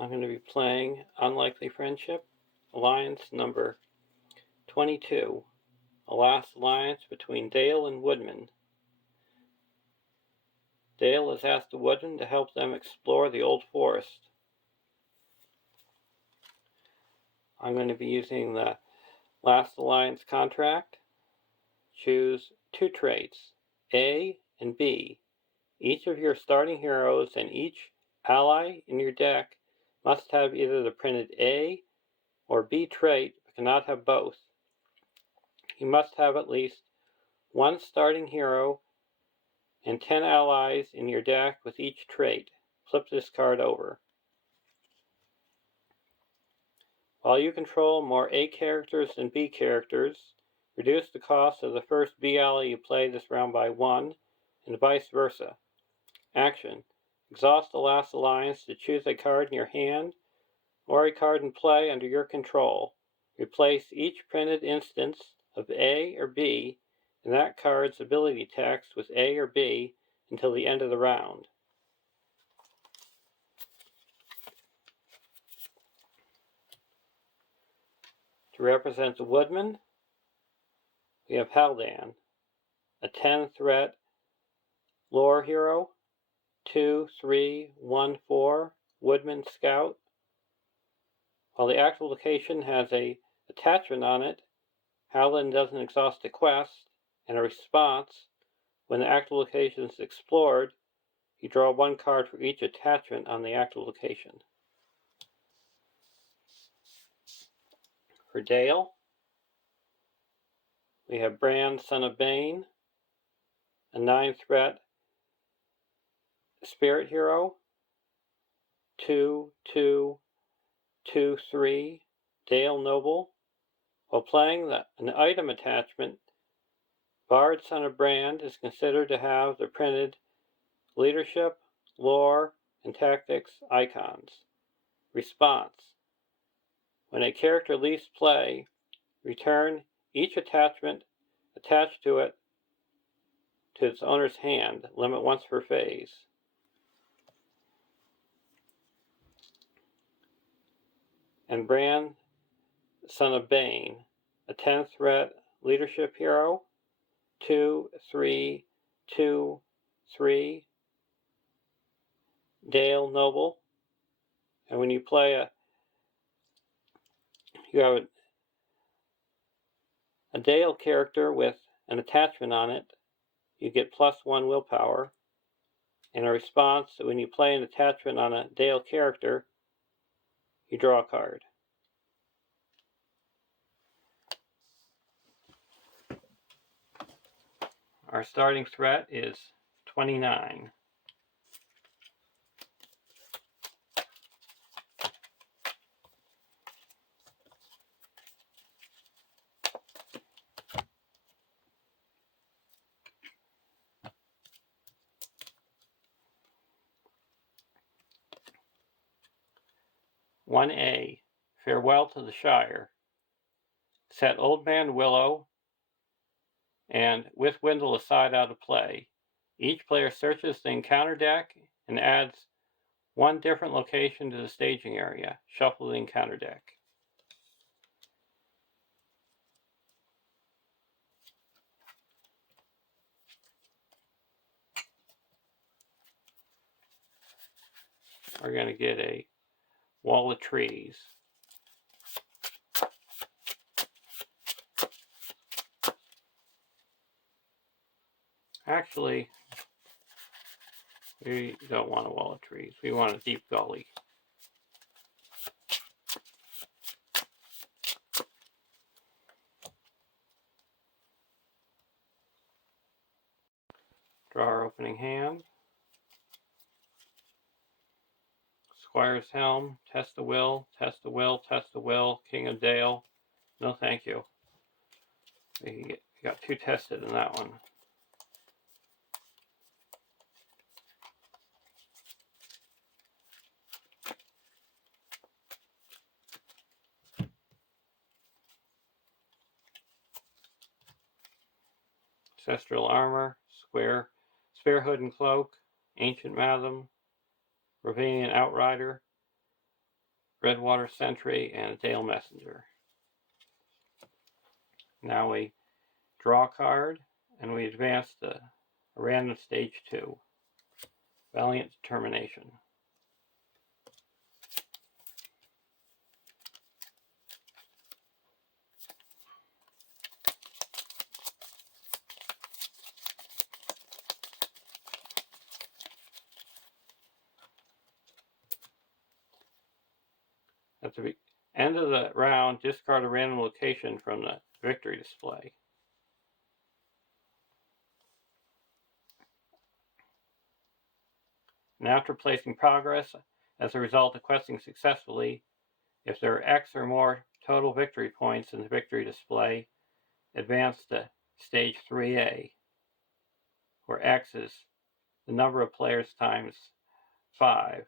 I'm going to be playing Unlikely Friendship, Alliance number 22, a last alliance between Dale and Woodman. Dale has asked the Woodman to help them explore the old forest. I'm going to be using the last alliance contract. Choose two traits, A and B. Each of your starting heroes and each ally in your deck must have either the printed A or B trait, but cannot have both. You must have at least one starting hero and 10 allies in your deck with each trait. Flip this card over. While you control more A characters than B characters, reduce the cost of the first B ally you play this round by 1, and vice versa. Action. Exhaust the last alliance to choose a card in your hand or a card in play under your control. Replace each printed instance of A or B in that card's ability text with A or B until the end of the round. To represent the Woodman, we have Haldan, a 10-threat lore hero, 2-3-1-4 Woodman Scout. While the actual location has an attachment on it, Haldan doesn't exhaust a quest, and a response, when the actual location is explored, you draw one card for each attachment on the actual location. For Dale, we have Bran, Son of Bane, a 9-threat spirit hero, 2-2-2-3 Dale Noble. While playing an item attachment, Bard, Son of Brand is considered to have the printed leadership, lore, and tactics icons. Response. When a character leaves play, return each attachment attached to it to its owner's hand, limit once per phase. And Bran, Son of Bane, a 10-threat leadership hero, 2-3-2-3 Dale Noble. And when you play you have a Dale character with an attachment on it, you get +1 willpower. In a response, when you play an attachment on a Dale character, you draw a card. Our starting threat is 29. (1A) Farewell to the Shire. Set Old Man Willow and with Wendell aside out of play. Each player searches the encounter deck and adds one different location to the staging area. Shuffle the encounter deck. We're going to get a wall of trees. Actually, we don't want a wall of trees. We want a deep gully. Draw our opening hand. Squire's Helm, test the will, test the will, test the will, King of Dale. No thank you. We got too tested in that one. Ancestral Armor, Spare Hood and Cloak, Ancient Madam, Ravanian Outrider, Redwater Sentry, and a Dale Messenger. Now we draw a card, and we advance to a random stage 2. Valiant Determination. At the end of the round, discard a random location from the victory display. And after placing progress as a result of questing successfully, if there are X or more total victory points in the victory display, advance to stage 3A, where X is the number of players times 5.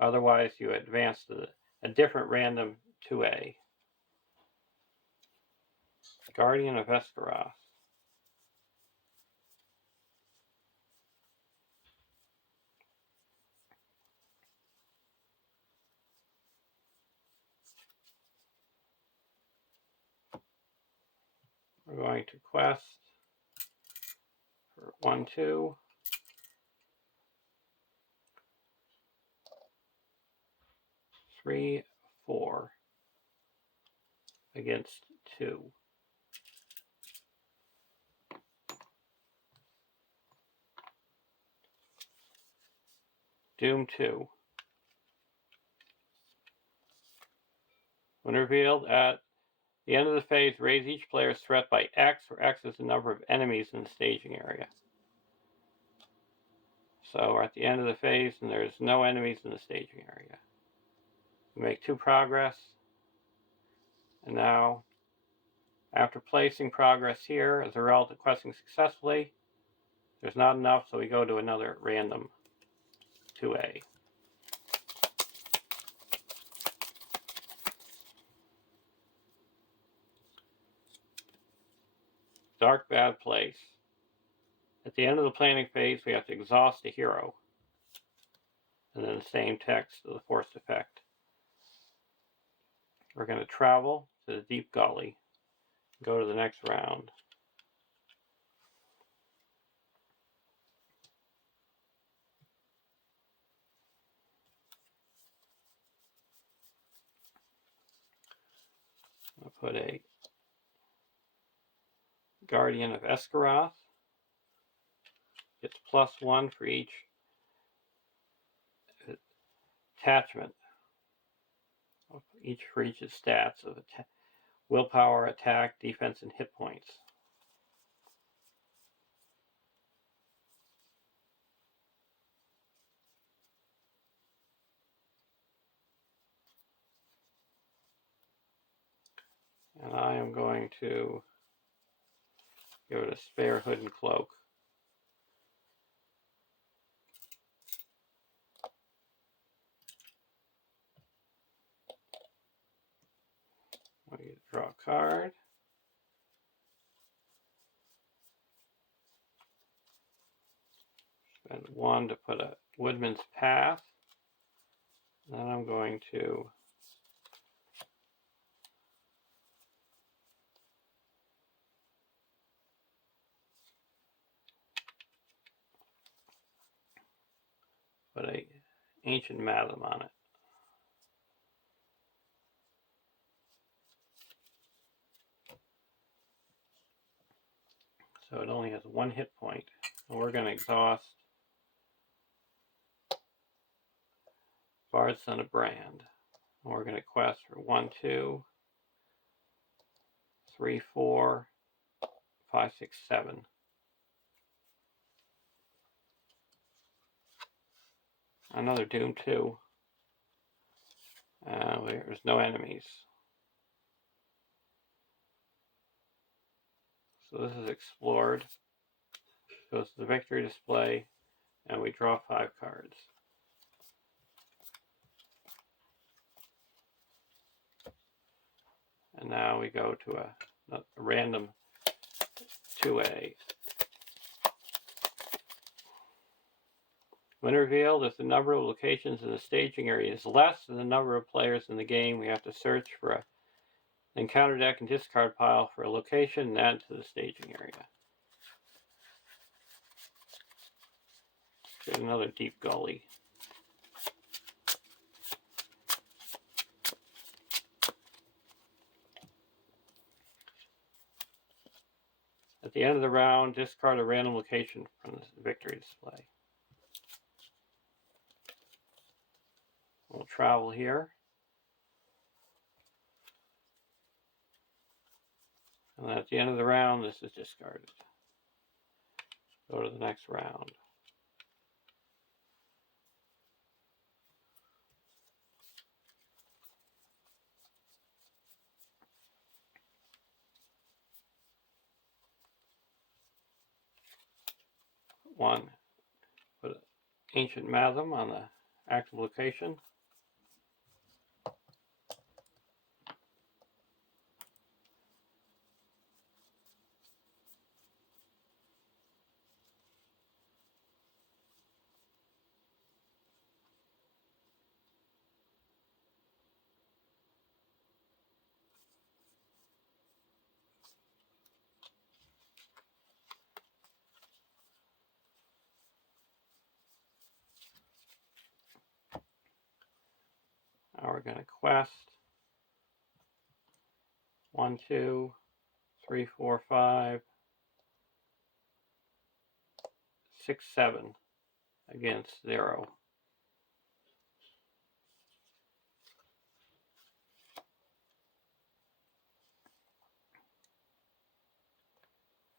Otherwise, you advance to a different random 2A. Guardian of Escaroth. We're going to quest for 1, 2. Three, 4 against 2. Doom 2. When revealed, at the end of the phase, raise each player's threat by X, where X is the number of enemies in the staging area. So we're at the end of the phase, and there's no enemies in the staging area. We make 2 progress. And now, after placing progress here, as a result of questing successfully, there's not enough, so we go to another random 2A. Dark Bad Place. At the end of the planning phase, we have to exhaust a hero. And then the same text of the forced effect. We're going to travel to the Deep Gully. Go to the next round. I'll put a Guardian of Escaroth. Gets +1 for each attachment. Each for each stats of willpower, attack, defense, and hit points. And I am going to go to Spare Hood and Cloak. I'm going to draw a card. Spend 1 to put a Woodman's Path. Then I'm going to put a Ancient Matham on it. So it only has 1 hit point. And we're going to exhaust Bard's Son of Brand. And we're going to quest for 1, 2, 3, 4, 5, 6, 7. Another Doom 2. There's no enemies. So this is explored. Goes to the victory display, and we draw 5 cards. And now we go to a random 2A. When revealed, if the number of locations in the staging area is less than the number of players in the game, we have to search for an encounter deck and discard pile for a location and add to the staging area. Here's another deep gully. At the end of the round, discard a random location from the victory display. We'll travel here. And then at the end of the round, this is discarded. Go to the next round. One, put Ancient Mathem on the active location. Now we're going to quest 1, 2, 3, 4, 5, 6, 7 against 0.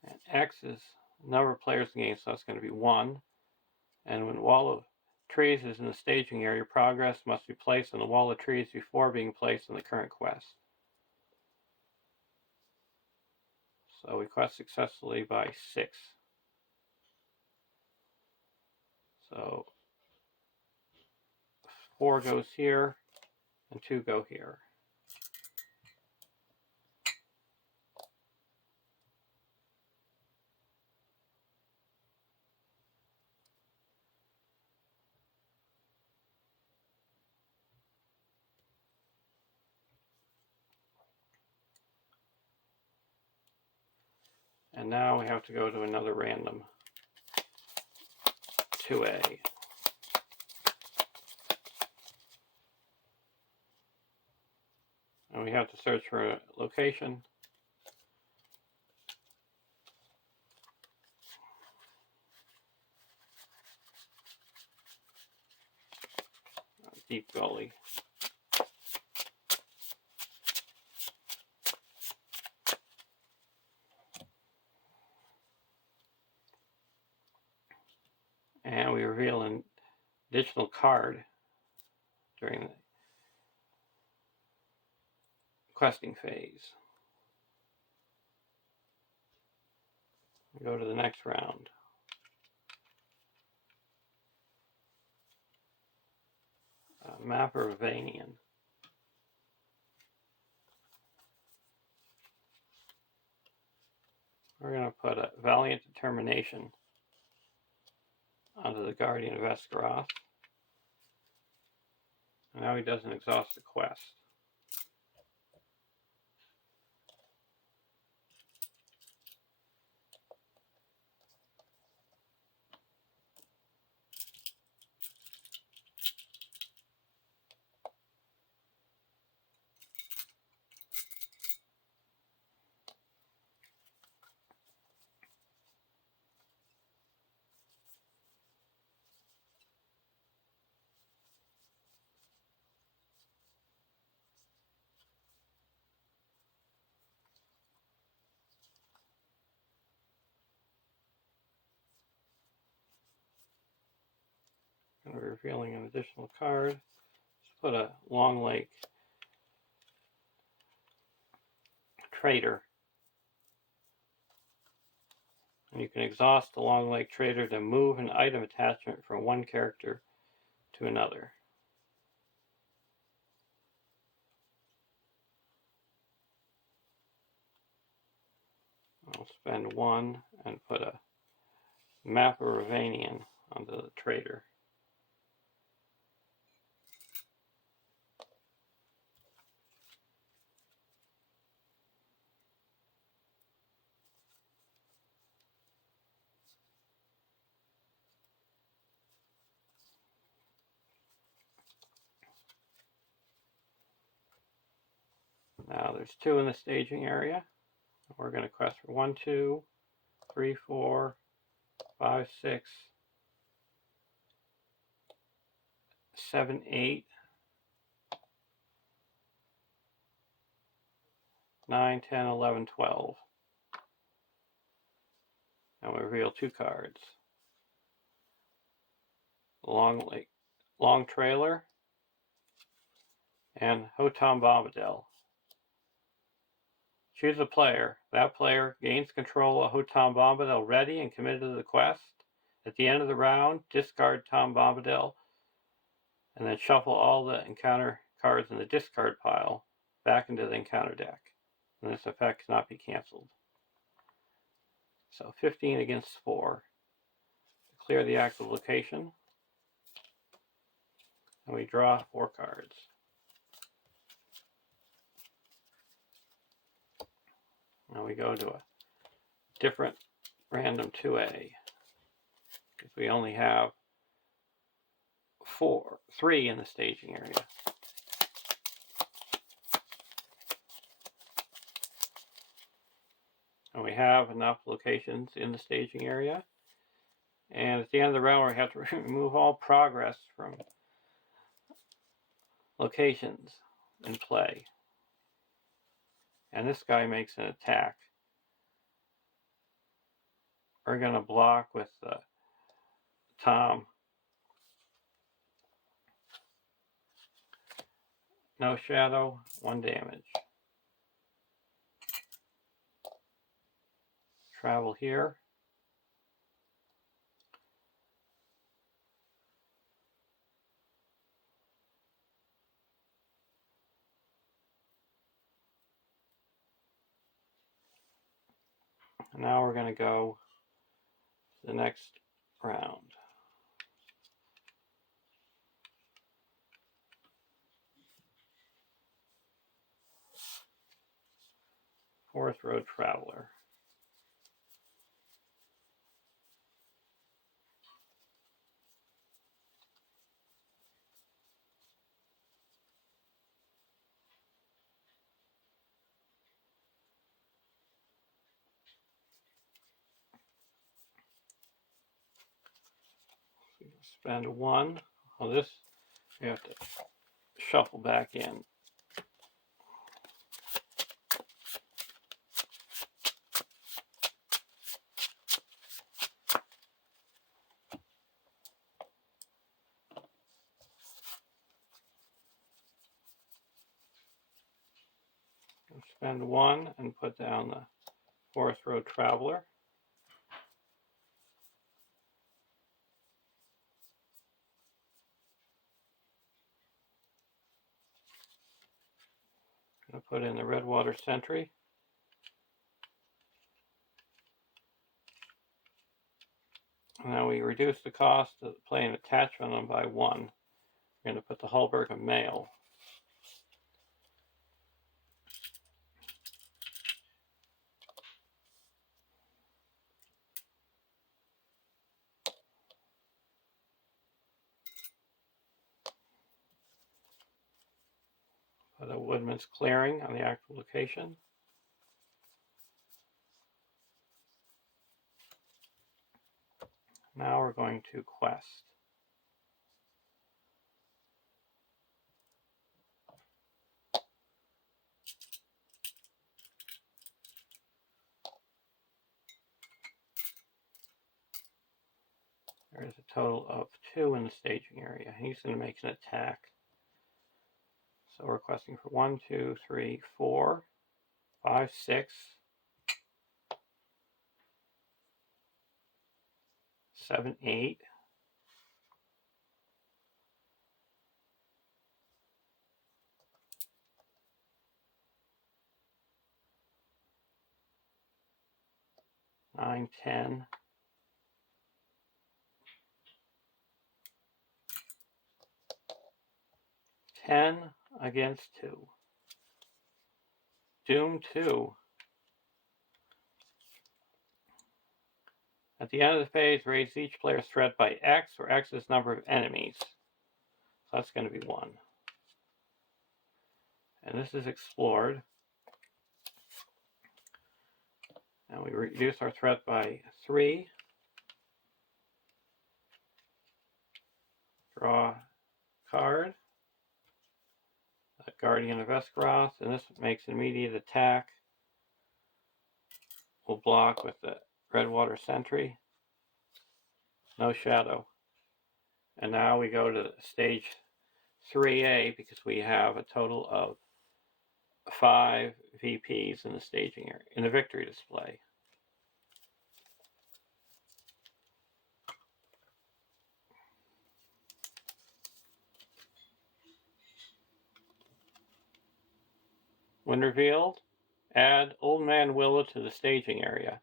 And X is the number of players in the game, so that's going to be 1. And when wall of trees is in the staging area, progress must be placed on the wall of trees before being placed on the current quest. So we quest successfully by 6. So 4 goes here, and 2 go here. And now we have to go to another random 2A. And we have to search for a location. Deep gully. And we reveal an additional card during the questing phase. We go to the next round. Mapper of Vanian. We're going to put a Valiant Determination onto the Guardian of Esgaroth. And now he doesn't exhaust the quest. And we're revealing an additional card. Let's put a Long Lake Trader. And you can exhaust the Long Lake Trader to move an item attachment from one character to another. I'll spend 1 and put a Mapper of Vanian onto the Trader. Now there's 2 in the staging area. We're going to quest for 1, 2, 3, 4, 5, 6, 7, 8, 9, 10, 11, 12. And we reveal 2 cards. Long Trailer and Hotam Bombadil. Choose a player. That player gains control of Hotam Bombadil ready and committed to the quest. At the end of the round, discard Tom Bombadil and then shuffle all the encounter cards in the discard pile back into the encounter deck. And this effect cannot be cancelled. So 15 against 4. Clear the active location. And we draw 4 cards. Now we go to a different random 2A. Because we only have 3 in the staging area. And we have enough locations in the staging area. And at the end of the round, we have to remove all progress from locations in play. And this guy makes an attack. We're going to block with Tom. No shadow, 1 damage. Travel here. And now we're going to go to the next round. Forest Road Traveler. Spend 1. Well, this we have to shuffle back in. Spend 1 and put down the Forest Road Traveler. I'm going to put in the Redwater Sentry. Now we reduce the cost of playing attachment on them by 1. We're going to put the Hallberg of Mail. Put a Woodman's Clearing on the active location. Now we're going to quest. There's a total of 2 in the staging area. He's going to make an attack. So we're questing for 1, 2, 3, 4, 5, 6, 7, 8. 9, 10. 10 against 2. Doom 2. At the end of the phase, raise each player's threat by X, or X's number of enemies. So that's going to be 1. And this is explored. And we reduce our threat by 3. Draw card. Guardian of Esgaroth, and this makes an immediate attack. We'll block with the Redwater Sentry. No shadow. And now we go to stage 3A because we have a total of 5 VPs in the staging area, in the victory display. When revealed, add Old Man Willow to the staging area.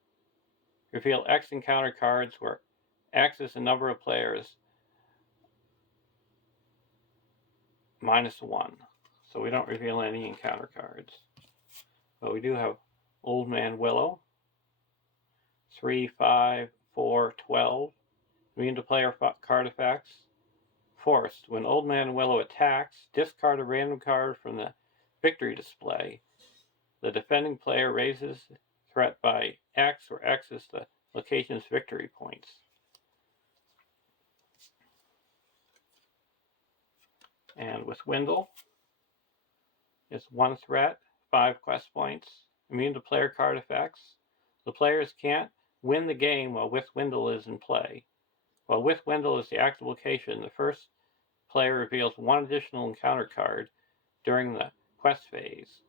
Reveal X encounter cards where X is the number of players -1. So we don't reveal any encounter cards. But we do have Old Man Willow. 3, 5, 4, 12. Immune to player card effects. Forced. When Old Man Willow attacks, discard a random card from the victory display. The defending player raises threat by X, where X is the location's victory points. And with Windle, it's 1 threat, 5 quest points, immune to player card effects. The players can't win the game while With Windle is in play. While With Windle is the active location, the first player reveals 1 additional encounter card during the quest phase.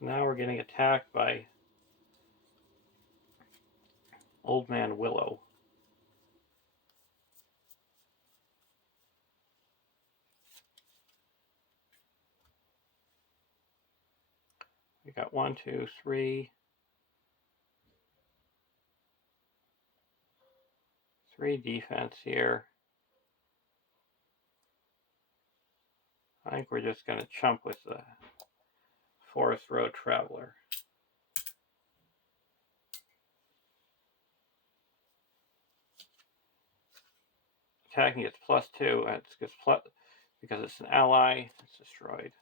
So now we're getting attacked by Old Man Willow. We got 1, 2, 3. 3 defense here. I think we're just going to chump with the Forest Road Traveler. Attacking gets +2, and it gets because it's an ally, it's destroyed.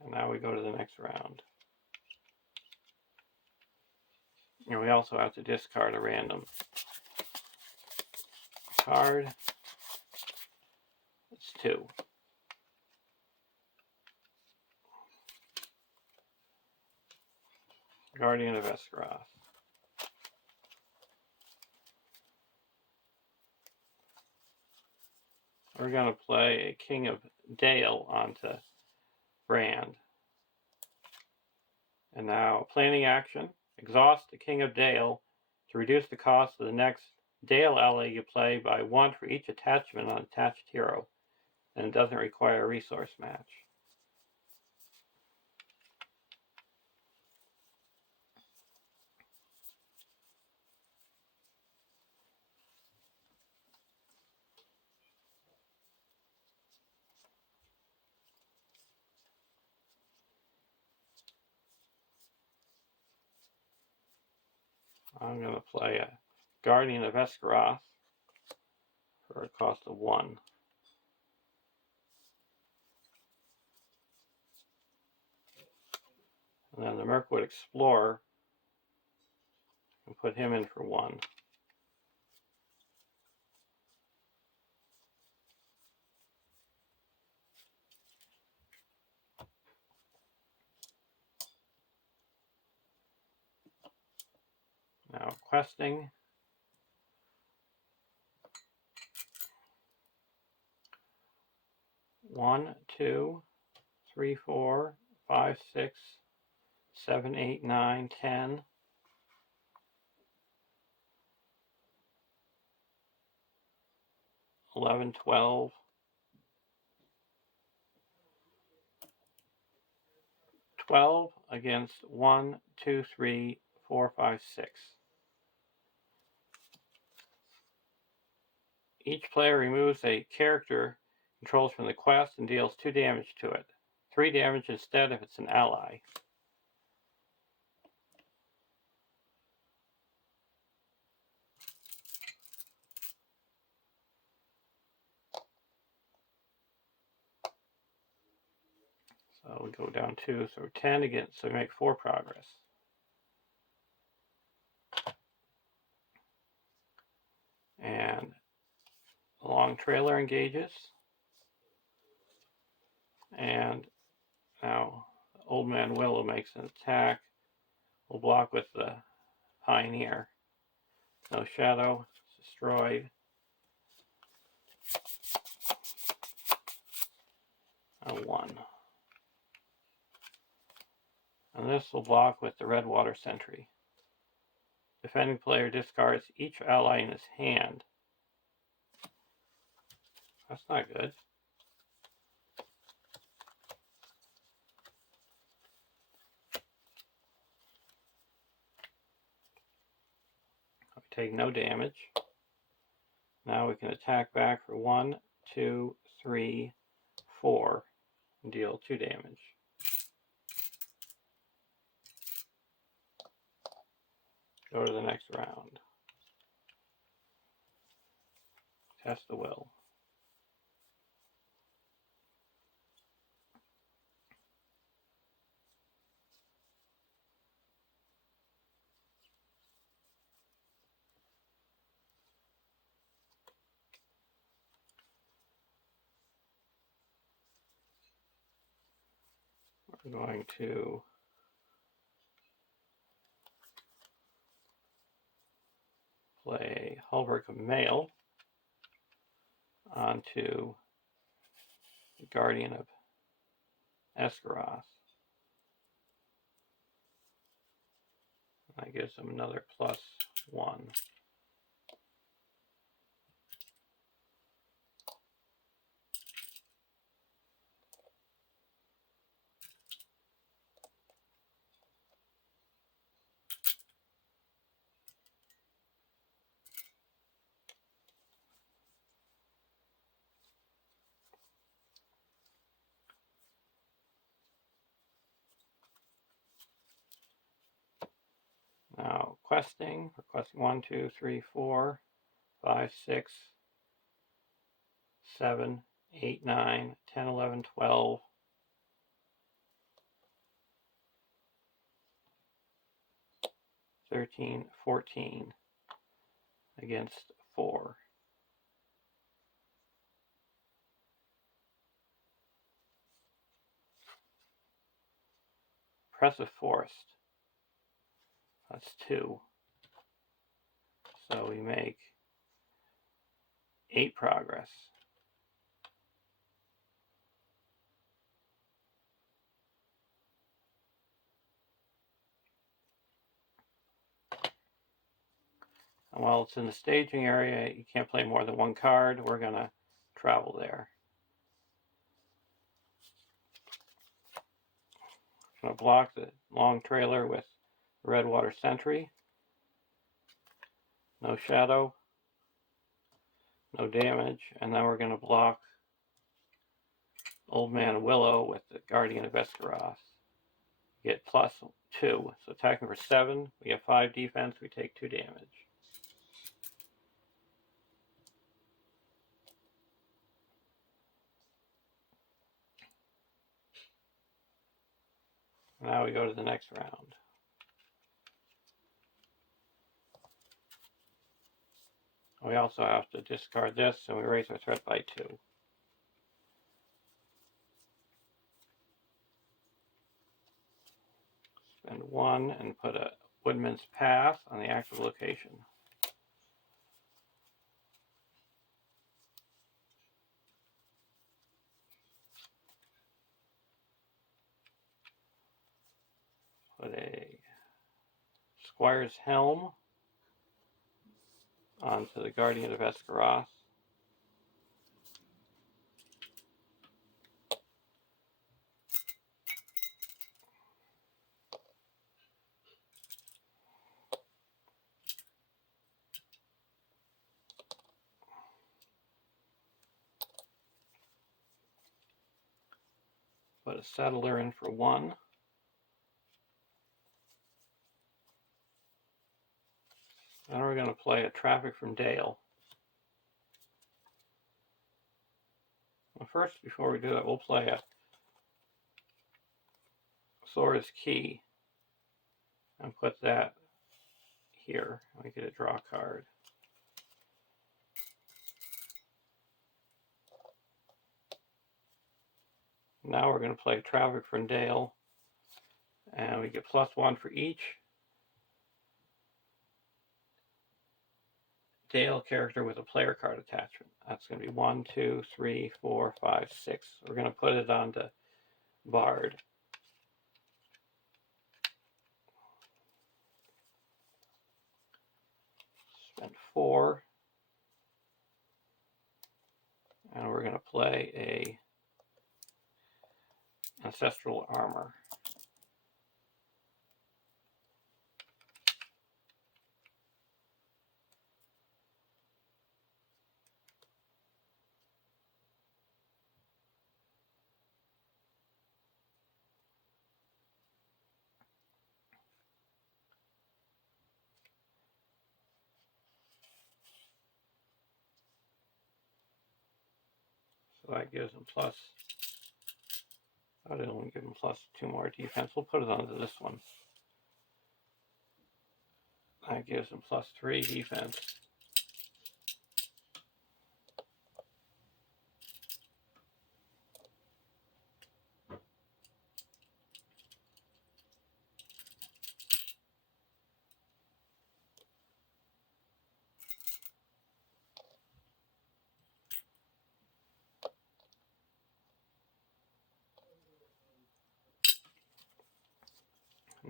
And now we go to the next round. And we also have to discard a random card. It's 2. Guardian of Esgaroth. We're going to play a King of Dale onto Brand. And now, planning action. Exhaust the King of Dale to reduce the cost of the next Dale ally you play by 1 for each attachment on attached hero. And it doesn't require a resource match. I'm going to play a Guardian of Esgaroth for a cost of 1. And then the Mirkwood Explorer, and put him in for 1. Now questing. One, 2, 3, 4, 5, 6, 7, 8, 9, 10. 11, 12. 12 against 1, 2, 3, 4, 5, 6. Each player removes a character controls from the quest and deals 2 damage to it. 3 damage instead if it's an ally. So we go down 2, so 10 again, so we make 4 progress. And the long trailer engages. And now Old Man Willow makes an attack. We'll block with the Pioneer. No shadow, it's destroyed. A 1. And this will block with the Red Water Sentry. Defending player discards each ally in his hand. That's not good. We take no damage. Now we can attack back for 1, 2, 3, 4, and deal 2 damage. Go to the next round. Test the will. We're going to play Hulberg of Mail onto the Guardian of Esgaroth. That gives him another +1. Now questing, requesting 1, 2, 3, 4, 5, 6, 7, 8, 9, 10, 11, 12. 13, 14 against 4. Oppressive Forest. That's 2. So we make 8 progress. And while it's in the staging area, you can't play more than 1 card. We're going to travel there. I'm going to block the long trailer with the Red Water Sentry. No shadow. No damage. And then we're going to block Old Man Willow with the Guardian of Esgaroth. Get +2. So attacking for 7. We have 5 defense. We take 2 damage. Now we go to the next round. We also have to discard this, and we raise our threat by 2. Spend 1 and put a Woodman's Path on the active location. Put a Squire's Helm onto the Guardian of Esgaroth. Put a Settler in for 1. Then we're going to play a Traffic from Dale. Well, first, before we do that, we'll play Sora's key and put that here. We get a draw card. Now we're going to play Traffic from Dale, and we get +1 for each Dale character with a player card attachment. That's going to be 1, 2, 3, 4, 5, 6. We're going to put it onto Bard. Spend 4. And we're going to play a Ancestral Armor. So that gives him plus, I didn't want to give him +2 more defense. We'll put it onto this one. That gives him +3 defense.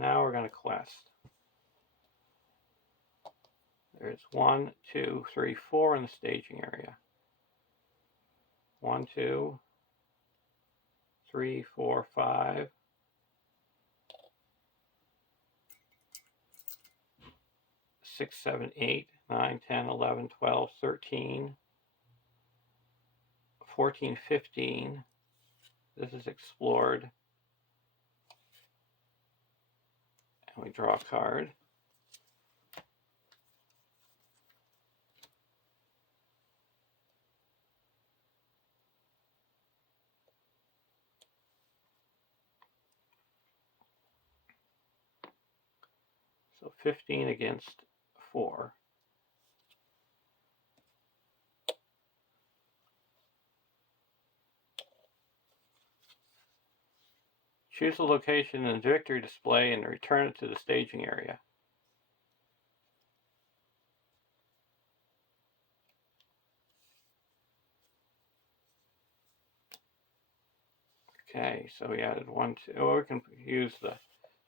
Now we're going to quest. There's 1, 2, 3, 4 in the staging area. 1, 2, 3, 4, 5. 6, 7, 8, 9, 10, 11, 12, 13, 14, 15. This is explored. And we draw a card. So 15 against 4. Choose a location in the victory display and return it to the staging area. Okay, so we added 1, 2. Oh, we can use the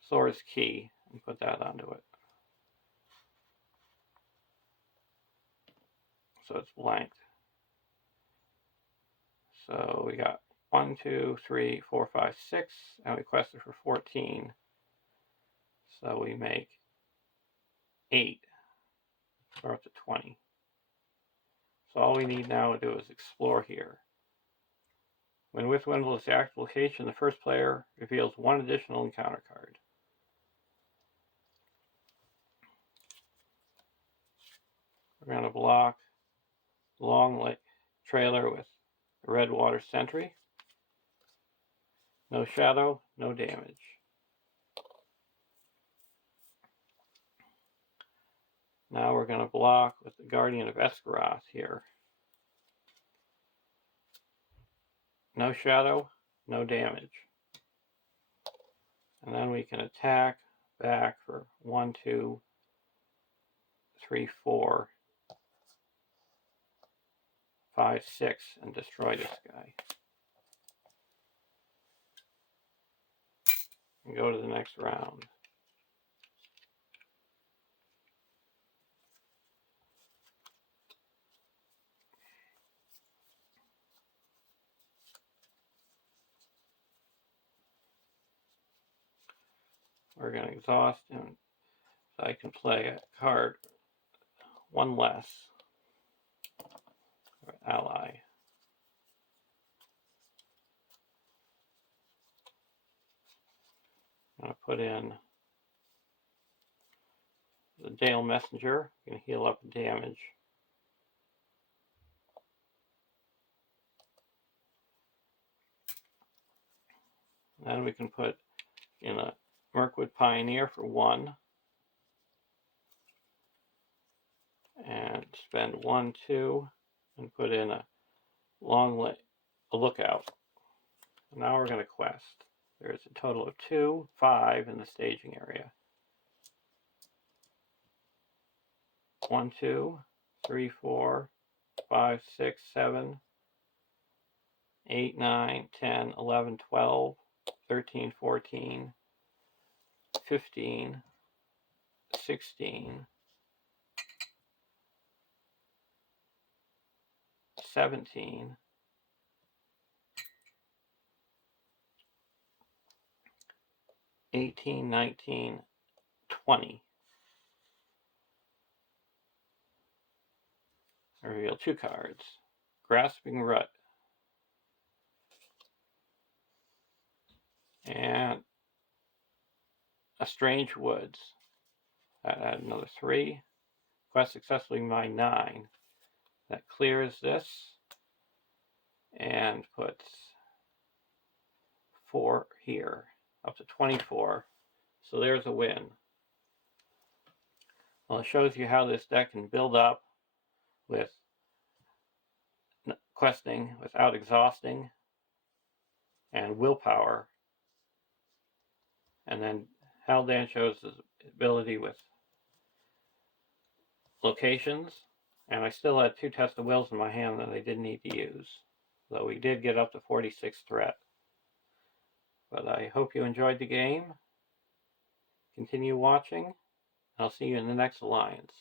Sora's key and put that onto it. So it's blanked. So we got 1, 2, 3, 4, 5, 6, and we quested for 14. So we make 8. We're up to 20. So all we need now to do is explore here. When with Wimble is the active location, the first player reveals 1 additional encounter card. We're going to block Long Lake Trailer with the Red Water Sentry. No shadow, no damage. Now we're going to block with the Guardian of Esgaroth here. No shadow, no damage. And then we can attack back for 1, 2, 3, 4, 5, 6, and destroy this guy. And go to the next round. We're going to exhaust him so I can play a card 1 less. Ally. I'm going to put in the Dale Messenger. I'm going to heal up the damage. And then we can put in a Mirkwood Pioneer for 1. And spend 1, 2, and put in a lookout. Now we're going to quest. There's a total of 2, 5 in the staging area. 1, 2, 3, 4, 5, 6, 7, 8, 9, 10, 11, 12, 13, 14, 15, 16, 17, 18, 19, 20. I reveal 2 cards. Grasping Rut and A Strange Woods. That add another 3. Quest successfully mine 9. That clears this and puts 4 here, up to 24. So there's a win. Well, it shows you how this deck can build up with questing without exhausting and willpower. And then Haldan shows his ability with locations. And I still had 2 Test of Wills in my hand that I didn't need to use. Though we did get up to 46 threat. But I hope you enjoyed the game. Continue watching. I'll see you in the next Alliance.